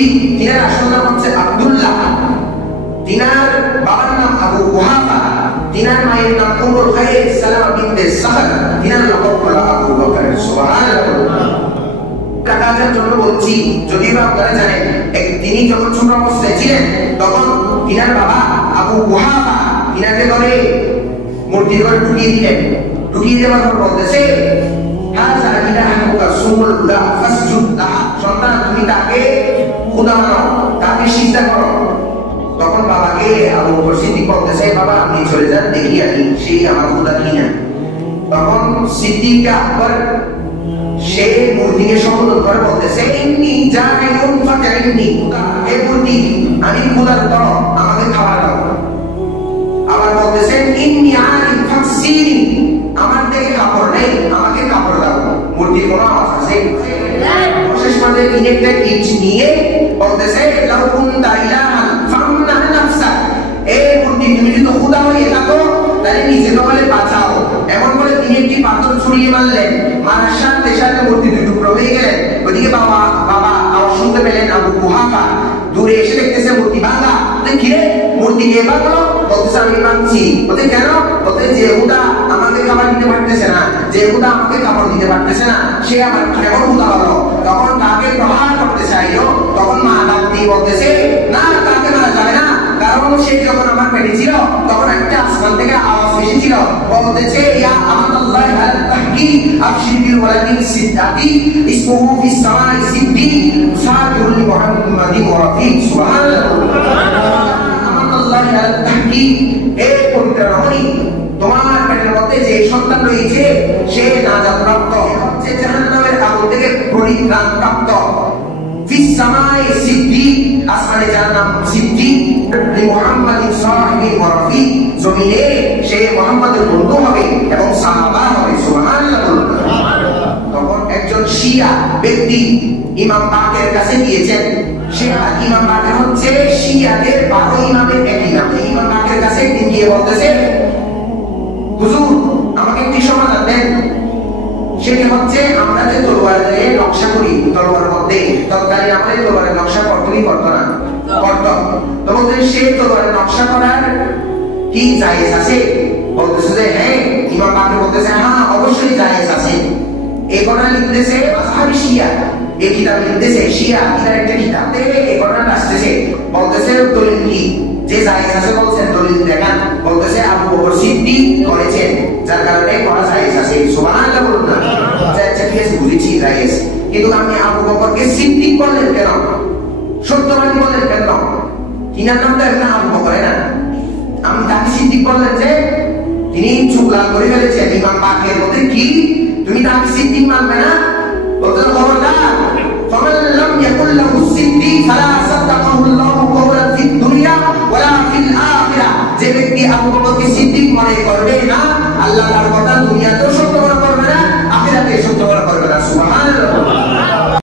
মূর্তি, তিনার আসল নাম হচ্ছে আব্দুল্লাহ, তিনার বাবার নাম আবু কুহাফা, তিনার মায়ের নাম উম্মুল খায়র সালামা বিনতে সাহর, তিনার লকব হলো আবু বকর। সুবহানাল্লাহ। কাকার জন্য বলছি, যদিও আপনারা জানেন তিনি যখন ছোট অবস্থায় ছিলেন তখন তিনার বাবা আবু কুহাফা তিনাকে ধরে মূর্তির ঘরে ঢুকিয়ে দিলেন। ঢুকিয়ে দেওয়ার পর বলতেছে, হাযা ইলাহুকা সুমুল্লাহ ফাসজুদ লাহা, সন্তান তুমি তাকে খোদা মানো, তাকে সিজদা করো। তখন বাবাকে আবু বকর সিদ্দিক বলতেছে, বাবা আপনি চলে যান, দেখি আমি সেই আমার খোদা কিনা। তখন সিদ্দিক আকবর সে মূর্তিকে সম্বোধন করে বলতেছে, ইন্নী জাইলুন ফাতাইন্নি, এই মূর্তি আমি খোদার তর, আমাকে খাবার দাও। আবার বলতেছেন, ইন্নী আলিম ফাকসিনি, আমার থেকে কাপড় নেই, আমাকে কাপড় দাও। মূর্তির কোনো আওয়াজ আছে? শেষ মাঝে তিনি একটা ইট নিয়ে বলতেছে, লাউ কুনতা ইলাহান ফামনা নাফসাক, এই মূর্তি তুমি যদি খোদা হয়ে থাকো তাহলে নিজেকে বলে বাঁচাও। এমন করে তিনি একটি পাথর ছুড়িয়ে মারলেন, মারার সাথে সাথে মূর্তি দুই টুকরো হয়ে গেলেন। ওদিকে বাবা আওয়াজ শুনতে পেলেন আবু কুহাফা, দূরে এসে দেখতেছে মূর্তি ভাঙা। কিরে মূর্তি কে ভাঙলো? বলতেছে আমি ভাঙছি। বলতে কেন? বলতে যে হুদা আমাকে খাবার দিতে পারতেছে না, যে হুদা আমাকে কাপড় দিতে পারতেছে না, সে আমার কেমন হুদা হলো? তখন তাকে প্রহার করতে চাইলো। তখন মা ডাক দিয়ে বলতেছে, না তাকে মারা যাবে না, কারণ সে যখন আমার পেটে ছিল তখন একটা আসমান থেকে আওয়াজ এসেছিল, বলতেছে, ইয়া আমাতুল্লাহ আল তাহকিক আবশির বিল ওয়ালাদিন সিদ্দাতি ইসমুহু ফিস সামাই সিদ্দি সাদিউল মুহাম্মাদি ওয়া রাফিক। সুবহানাল্লাহ। আমাতুল্লাহ আল তাহকিক, এই পবিত্র রমণী, তোমার পেটের মধ্যে যে সন্তান রয়েছে সে নাজাত প্রাপ্ত, সে জাহান্নামের আগুন থেকে পরিত্রাণ প্রাপ্ত। ফিস সামাই সিদ্দি, আসমানে যার নাম সিদ্দি, মুহাম্মাদিন সাহিবি ওয়া রাফি, জমিনে সে মুহাম্মাদের বন্ধু হবে এবং সাহাবা হবে। সুবহানাল্লাহ। তখন একজন শিয়া ব্যক্তি ইমাম বাকের কাছে গিয়েছেন। সে ইমাম বাকের হচ্ছে শিয়াদের 12 ইমামের এক ইমাম। ইমাম বাকের কাছে গিয়ে বলতেছে, হুজুর আমাকে একটি সমাধান দেন। সেটি হচ্ছে, আমরা যে তলোয়ারে নকশা করি, তলোয়ারের মধ্যে তৎকালীন আমলে তলোয়ারের নকশা করতো কি করতো না? করতো। তো বলতে সেই তলোয়ারের নকশা করার কি জায়েজ আছে? বলতেছে যে হ্যাঁ। ইমাম বাকের বলতেছে, হ্যাঁ অবশ্যই জায়েজ আছে। এই ঘটনা লিখতেছে আসহাবি শিয়া, এই কিতাব লিখতেছে শিয়া, কিতাব একটা কিতাব থেকে এই ঘটনাটা আসতেছে। বলতেছে দলিল কি? যে জায়েজ আছে বলছেন, দলিল দেখান। বলতেছে আবু বকর সিদ্দিক করেছেন, যার কারণে করা জায়েজ আছে। সুবহানাল্লাহ বলুন না। আচ্ছা ঠিক আছে, বুঝেছি জায়েজ, কিন্তু আপনি আবু বকরকে সিদ্দিক বললেন কেন? সত্যবাদী বললেন কেন? কিনার নাম তো এখন আবু বকর না, আমি তাকে সিদ্দিক বললেন যে তিনি চুপ লাল করে ফেলেছেন। ইমাম বাকের মধ্যে কি তুমি তাকে সিদ্দিক মানবে না? বলতে খবরদার, ফামান লাম ইয়াকুল লাহু সিদ্দিক ফালা সাদাকাহু আল্লাহু কওলান ফিদ দুনিয়া ওয়ালা ফিল আখিরাহ, যে ব্যক্তি আবু বকরকে সিদ্দিক মনে করবে না, আল্লাহ তার কথা দুনিয়াতেও সত্য মনে করবে না, আখিরাতেও সত্য মনে করবে না। সুবহানাল্লাহ।